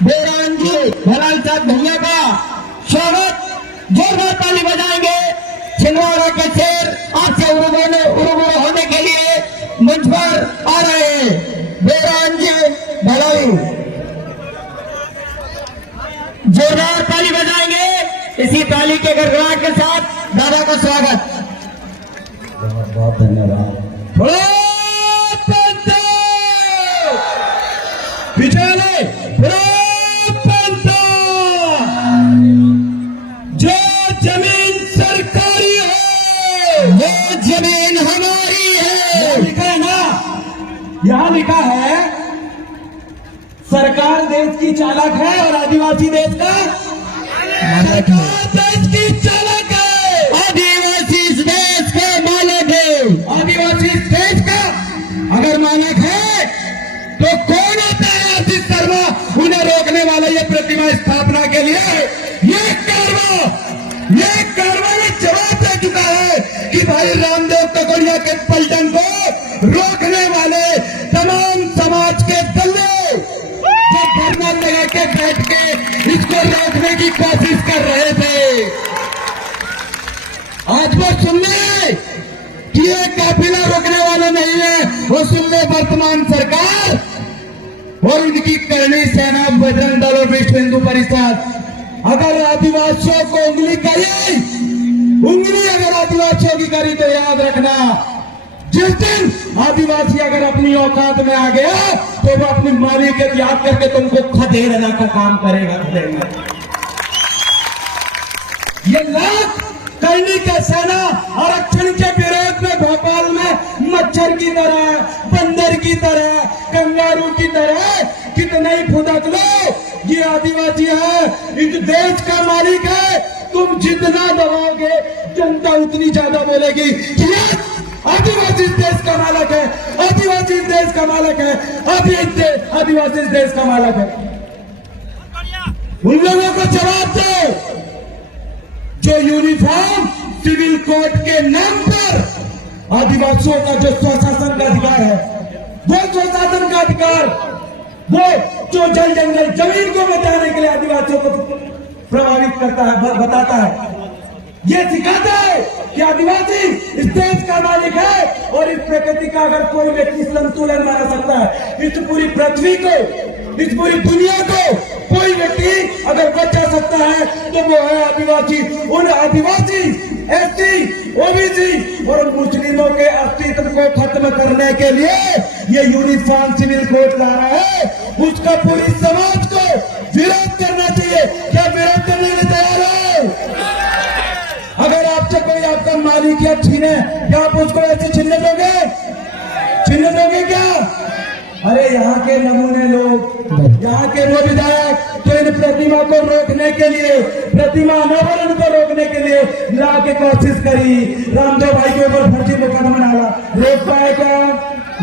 बेरान जी भलाल साहब भैया का स्वागत जोरदार ताली बजाएंगे। छिंदवाड़ा के शेर आज से उरुगो होने के लिए मंच पर आ रहे हैं। बेरान जी भलाई जोरदार ताली बजाएंगे। इसी ताली के गड़गड़ाहट के साथ दादा का स्वागत। बहुत बहुत धन्यवाद। जो जमीन सरकारी है वो जमीन हमारी है। लिखा है ना, यहाँ लिखा है सरकार देश की चालक है और आदिवासी देश का सरकार देश की चालक है, आदिवासी इस देश का मालिक है। आदिवासी इस देश का अगर मालिक है तो कौन होता है आशीष शर्मा उन्हें रोकने वाला? ये प्रतिमा स्थापना के लिए ये कारवा ने जवाब दे चुका है कि भाई रामदेव ककोड़िया के पलटन को रोकने वाले तमाम समाज के दल्ले जो धरना लगा के बैठ के इसको रोकने की कोशिश कर रहे थे, आज वो सुन ले कि ये काफिला रोकने वाला नहीं है। वो सुन ले वर्तमान सरकार और उनकी करनी सेना, बजरंग दल और विश्व हिंदू परिषद अगर आदिवासियों को उंगली अगर आदिवासियों की करी तो याद रखना, जिस दिन आदिवासी अगर अपनी औकात में आ गया तो वो अपनी मालिकियत याद करके तुमको खदेड़ना का काम करेगा। ये लाख करनी का सेना आरक्षण के विरोध में भोपाल में मच्छर की तरह, बंदर की तरह, कंगारू की तरह कितने ही फुदक लो, ये आदिवासी है, इस देश का मालिक है। तुम जितना दबाओगे जनता उतनी ज्यादा बोलेगी कि आदिवासी इस देश का मालिक है, आदिवासी इस देश का मालिक है, आदिवासी इस देश का मालिक है। उन लोगों को जवाब दो जो यूनिफॉर्म सिविल कोड के नाम पर आदिवासियों का जो स्वशासन का अधिकार है, वो स्वशासन का अधिकार, वो जो जल जंगल जमीन को बचाने के लिए आदिवासियों को प्रभावित करता है, बताता है, ये सिखाता है कि आदिवासी इस देश का मालिक है और इस प्रकृति का अगर कोई व्यक्ति संतुलन बना सकता है, इस पूरी पृथ्वी को, इस पूरी दुनिया को कोई व्यक्ति अगर बचा सकता है तो वो है आदिवासी। उन आदिवासी, एसटी, ओबीसी और मुस्लिमों के अस्तित्व को खत्म करने के लिए ये यूनिफॉर्म सिविल कोड ला रहा है, उसका पूरी समाज को विरोध करना चाहिए। क्या विरोध करने के लिए तैयार हो? अगर आपसे कोई आपका मालिकियत छीने, क्या आप उसको ऐसे छीनने दोगे? छीनने दोगे क्या? अरे यहाँ के नमूने लोग, यहाँ के वो विधायक जो इन प्रतिमा को रोकने के लिए, प्रतिमा अनावरण को रोकने के लिए ला के कोशिश करी, रामदेव भाई के ऊपर फर्जी मुकदमा डाला, रोक पाए क्या?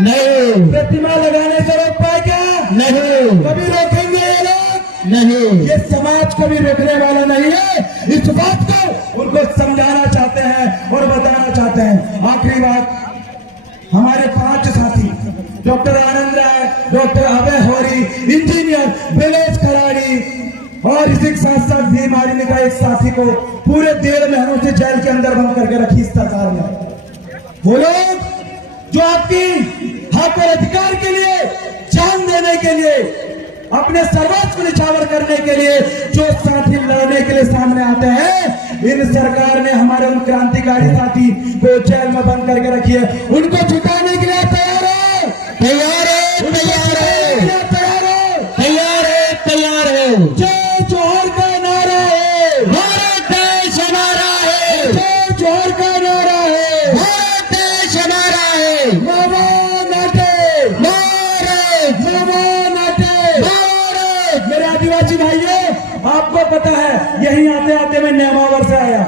नहीं। प्रतिमा लगाने से रोक पाए क्या? नहीं। कभी रोकेंगे ये लोग? नहीं। ये समाज कभी रोकने वाला नहीं है। इस बात को उनको समझाना चाहते हैं और बताना चाहते हैं। आखिरी बात, हमारे 5 साथी डॉक्टर आनंद राय, डॉक्टर अभय होरी, इंजीनियर बिलेश खराड़ी और इसी के साथ साथ भी हमारी का एक साथी को पूरे 1.5 महीनों से जेल के अंदर बंद करके रखी इस सरकार ने। वो लोग जो आपकी हक और अधिकार के लिए जान देने के लिए, अपने सर्वस्व को निछावर करने के लिए जो साथी लड़ने के लिए सामने आते हैं, इन सरकार ने हमारे उन क्रांतिकारी साथी को जेल में बंद करके रखी है। उनको छुटाने के लिए तैयार है, तैयार है, तैयार है, तैयार है, तैयार है, तैयार है। जय जोहर का नारा है, भारत देश हमारा है। जय जोहर का नारा है, भारत देश हमारा है। मामा नाटे, भारत, मामा नाटे, भारत। मेरे आदिवासी भाइयों, आपको पता है यही आते आते मैं नेमावर से आया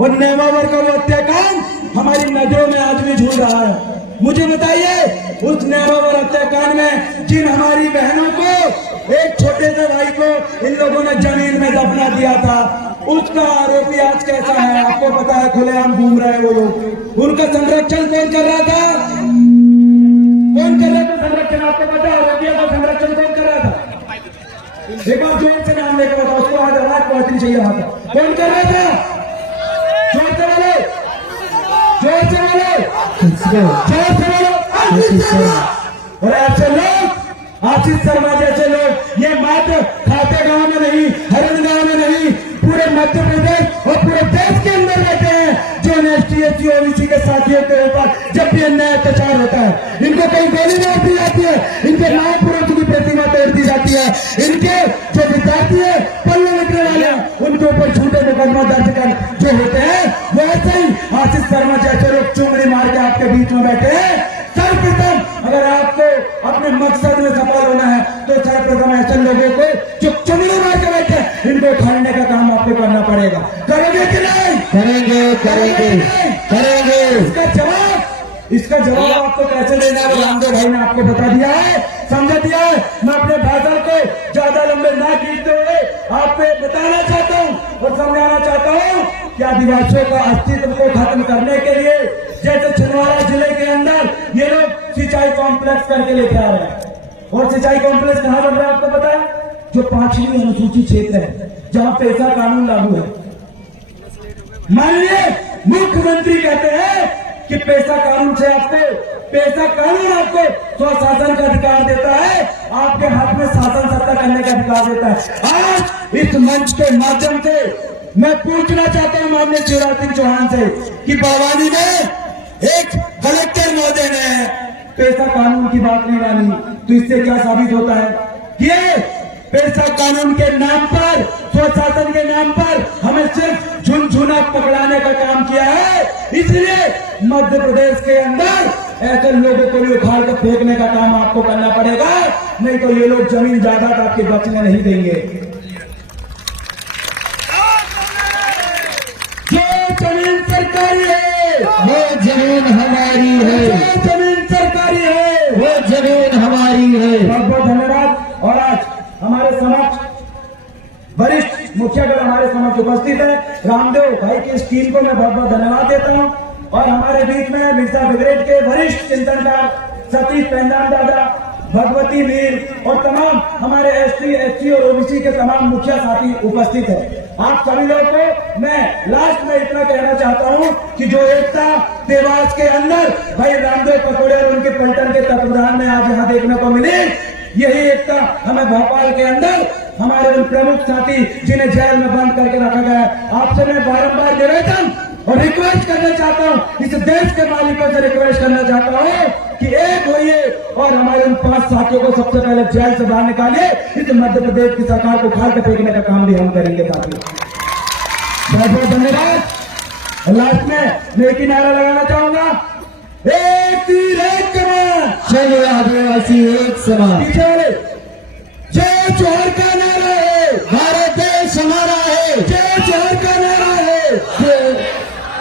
और नेमावर का वो हत्याकांड हमारी नजरों में आज भी झूल रहा है। मुझे बताइए, उस नेमावर हत्याकांड में जिन हमारी बहनों को, एक छोटे से भाई को इन लोगों ने जमीन में दफना दिया था, उसका आरोपी आज कैसा है आपको पता है, खुलेआम घूम रहे हैं वो लोग। उनका संरक्षण कौन कर रहा था? कौन कर रहा था संरक्षण? आपको पता है आरोपियों का संरक्षण कौन कर रहा था? एक बार जोर से नाम लेकर बताओ, उसको आज आवाज पहुंचनी चाहिए वहां तक। कौन कर रहे थे? जोर से बोले, जोर से बोले, जोर से बोलो। आशीष शर्मा। और ऐसे लोग, आशीष शर्मा जैसे लोग, ये मात्र खाते गांव में नहीं, हरिण गांव में नहीं, पूरे मध्य प्रदेश और पूरे देश के अंदर रहते हैं, जो एसटी एससी ओबीसी के साथियों के ऊपर जब भी अन्याय अत्याचार होता है, इनको कहीं गोली मार दी जाती है, इनके महापुरुषों की प्रतिमा तोड़ दी जाती है, इनके जो विद्यार्थी है, पल्ले लिखने वाले हैं, उनके ऊपर झूठे मुकदमा दर्ज कर जो होते हैं, वैसे ही आशीष शर्मा जैसे लोग चुंगली मार के आपके बीच में बैठे हैं। सर्वप्रथम अगर आपको अपने मकसद में सफल होना है तो सर्वप्रथम ऐसे लोगों को जो चुंगली मार के बैठे, इनको उखाड़ने का काम आपको करना पड़ेगा। करोगे कि नहीं? करेंगे करेंगे करेंगे। इसका जवाब आपको कैसे देना है, रामदेव भाई ने आपको बता दिया है, समझा दिया है। मैं अपने भाषण को ज्यादा लंबे ना खींचते हुए आपको बताना चाहता हूँ और समझाना चाहता हूँ कि आदिवासियों का अस्तित्व को खत्म करने के लिए जैसे छिंदवाड़ा जिले के अंदर ये लोग सिंचाई कॉम्प्लेक्स करके लेके आ रहे हैं। और सिंचाई कॉम्प्लेक्स कहाँ बन रहा है आपको पता है? जो 5वीं अनुसूचित क्षेत्र है, जहाँ पैसा कानून लागू है। माननीय मुख्यमंत्री कहते हैं कि पैसा कानून से आपको, पैसा कानून आपको स्वशासन का अधिकार देता है, आपके हाथ में शासन सत्ता करने का अधिकार देता है। आज इस मंच के माध्यम से मैं पूछना चाहता हूं माननीय शिवराज सिंह चौहान से कि बड़वानी में एक कलेक्टर महोदय ने पैसा कानून की बात नहीं मानी, तो इससे क्या साबित होता है कि पैसा कानून के नाम पर, स्वशासन के नाम पर हमें सिर्फ झुनझुना पकड़ाने का काम किया है। इसलिए मध्य प्रदेश के अंदर ऐसे लोगों को भी उखाड़ कर फेंकने का काम आपको करना पड़ेगा, नहीं तो ये लोग जमीन जायदाद आपके बचने नहीं देंगे। जो जमीन सरकारी है वो जमीन हमारी है, जो जमीन सरकारी है वो जमीन हमारी है। बहुत बहुत धन्यवाद। और आज हमारे समक्ष वरिष्ठ मुखियागण हमारे समक्ष उपस्थित है। रामदेव भाई की इस टीम को मैं बहुत बहुत धन्यवाद देता हूं। और हमारे बीच में मिर्जा ब्रिगेड के वरिष्ठ चिंतनकार सतीश पेंदान दादा, भगवती मीर और तमाम हमारे एसटी एससी और ओबीसी के तमाम मुखिया साथी उपस्थित है। आप सभी लोगों को मैं लास्ट में इतना कहना चाहता हूं कि जो एकता देवास के अंदर भाई रामदेव पकौड़े और उनके पलटन के तत्वाधान में आज यहाँ देखने को मिली, यही एकता हमें भोपाल के अंदर हमारे उन प्रमुख साथी जिन्हें जेल में बंद करके रखा गया है, आपसे मैं बारंबार निवेदन और रिक्वेस्ट करना चाहता हूं, इस देश के मालिकों से रिक्वेस्ट करना चाहता हूं कि एक होइए और हमारे उन 5 साथियों को सबसे पहले जेल से बाहर निकालिए। इस मध्य प्रदेश की सरकार को उखाड़ के फेंकने का काम भी हम करेंगे साथियों। बहुत बहुत धन्यवाद। लास्ट में मैं एक ही नारा लगाना चाहूंगा, एक तीर एक कमान, चलो आदिवासी एक समान। पीछे वाले जय जोहर का नारा है, भारत देश हमारा है, जय जोहर का नारा है।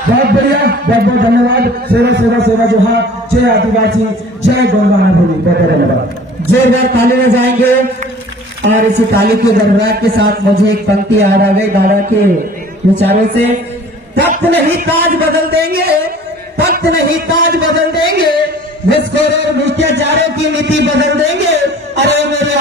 बहुत बढ़िया, बहुत बहुत धन्यवाद। सेवा सेवा सेवा जोहार, जय आदिवासी, जय गोंडवाना भूमि। बहुत बहुत धन्यवाद। जोरदार ताली बजाएंगे। और इसी ताली के गड़गड़ाहट के साथ मुझे एक पंक्ति याद आ गई दादा के विचारों से, तख्त नहीं ताज बदल देंगे, तख्त नहीं ताज बदल देंगे, घुसखोरों और भ्रष्टाचारों की नीति बदल देंगे। अरे मेरे